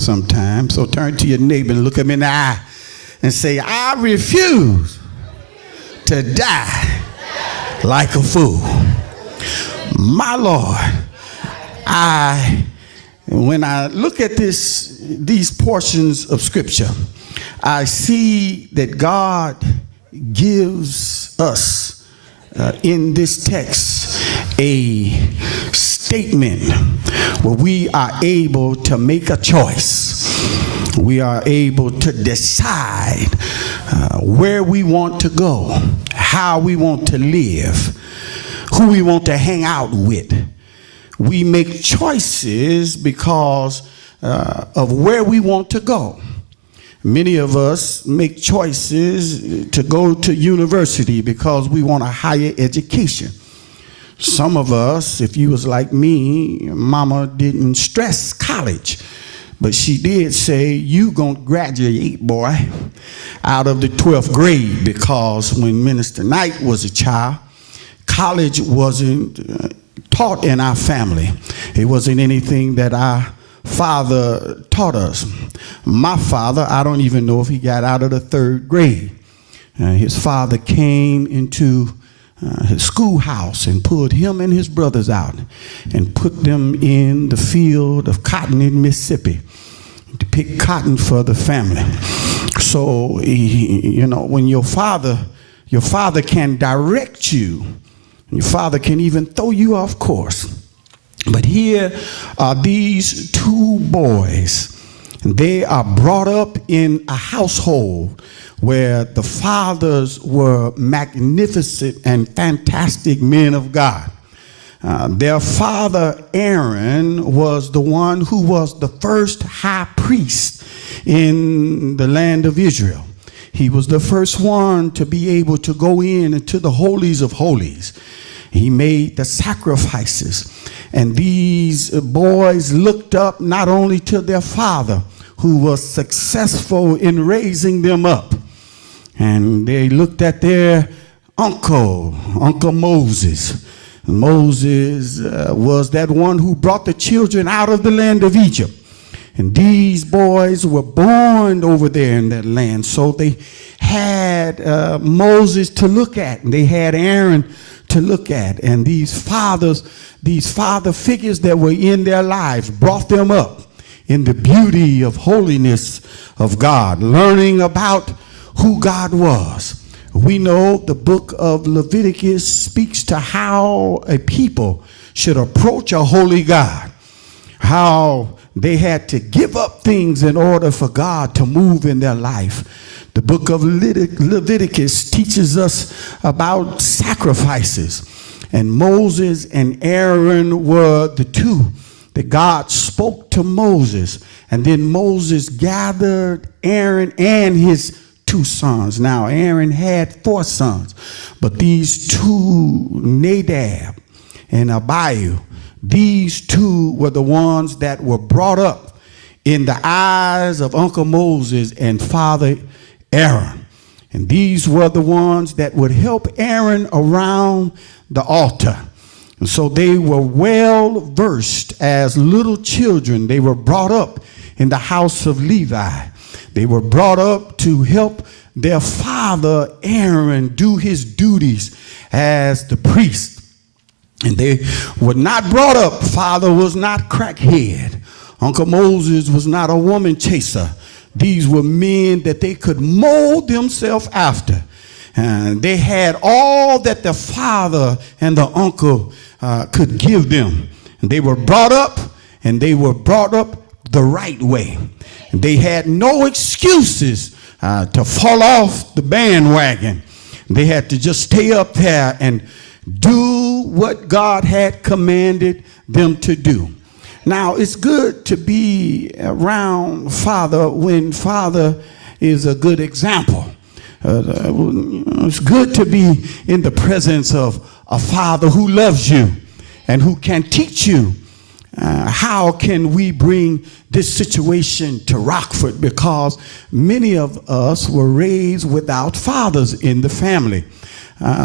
sometimes. So turn to your neighbor and look him in the eye and say, I refuse to die like a fool. My Lord, when I look at these portions of Scripture, I see that God gives us in this text a statement where we are able to make a choice. We are able to decide where we want to go, how we want to live, who we want to hang out with. We make choices because of where we want to go. Many of us make choices to go to university because we want a higher education. Some of us, if you was like me, mama didn't stress college, but she did say, you gonna graduate, boy, out of the 12th grade, because when Minister Knight was a child, college wasn't taught in our family. It wasn't anything that our father taught us. My father, I don't even know if he got out of the 3rd grade. His father came into his schoolhouse and pulled him and his brothers out and put them in the field of cotton in Mississippi to pick cotton for the family. So, when your father can direct you, your father can even throw you off course. But here are these 2 boys. They are brought up in a household where the fathers were magnificent and fantastic men of God. Their father, Aaron, was the one who was the first high priest in the land of Israel. He was the first one to be able to go into the holies of holies. He made the sacrifices. And these boys looked up not only to their father, who was successful in raising them up, and they looked at their Uncle Moses. Moses was that one who brought the children out of the land of Egypt. And these boys were born over there in that land. So they had Moses to look at, and they had Aaron to look at. And these father figures that were in their lives brought them up in the beauty of holiness of God, learning about who God was. We know the book of Leviticus speaks to how a people should approach a holy God, how they had to give up things in order for God to move in their life. The book of Leviticus teaches us about sacrifices, and Moses and Aaron were the 2 that God spoke to Moses, and then Moses gathered Aaron and his 2 sons. Now, Aaron had 4 sons, but these 2, Nadab and Abihu, these 2 were the ones that were brought up in the eyes of Uncle Moses and Father Aaron. And these were the ones that would help Aaron around the altar. And so they were well versed as little children. They were brought up in the house of Levi. They were brought up to help their father Aaron do his duties as the priest. And they were not brought up, father was not crackhead. Uncle Moses was not a woman chaser. These were men that they could mold themselves after. And they had all that the father and the uncle could give them. And they were brought up, and they were brought up the right way. And they had no excuses to fall off the bandwagon. They had to just stay up there and do what God had commanded them to do. Now, it's good to be around Father when Father is a good example. It's good to be in the presence of a Father who loves you and who can teach you how can we bring this situation to Rockford? Because many of us were raised without fathers in the family.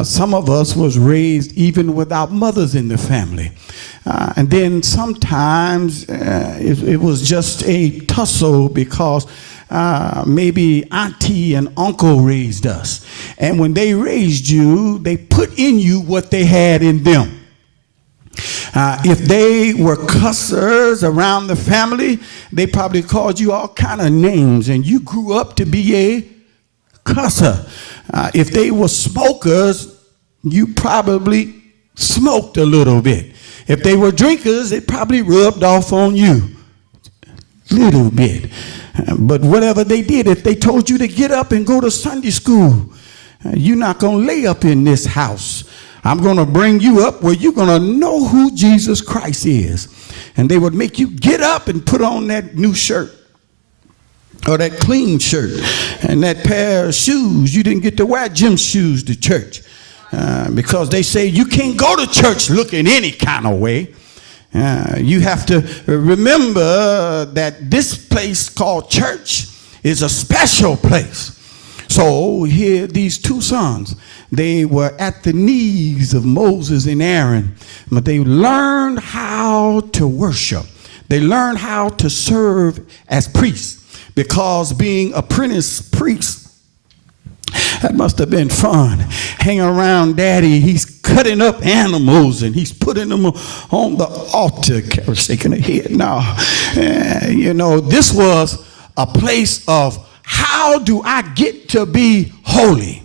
Some of us was raised even without mothers in the family. And then sometimes it was just a tussle because maybe auntie and uncle raised us. And when they raised you, they put in you what they had in them. If they were cussers around the family, they probably called you all kind of names, and you grew up to be a cusser. If they were smokers, you probably smoked a little bit. If they were drinkers, it probably rubbed off on you a little bit. But whatever they did, if they told you to get up and go to Sunday school, you're not going to lay up in this house. I'm going to bring you up where you're going to know who Jesus Christ is. And they would make you get up and put on that new shirt or that clean shirt and that pair of shoes. You didn't get to wear gym shoes to church because they say you can't go to church looking any kind of way. You have to remember that this place called church is a special place. So here, these two sons, they were at the knees of Moses and Aaron, but they learned how to worship. They learned how to serve as priests, because being apprentice priests, that must have been fun. Hanging around daddy, he's cutting up animals and he's putting them on the altar. Carol's shaking her head now. You know, this was a place of, how do I get to be holy?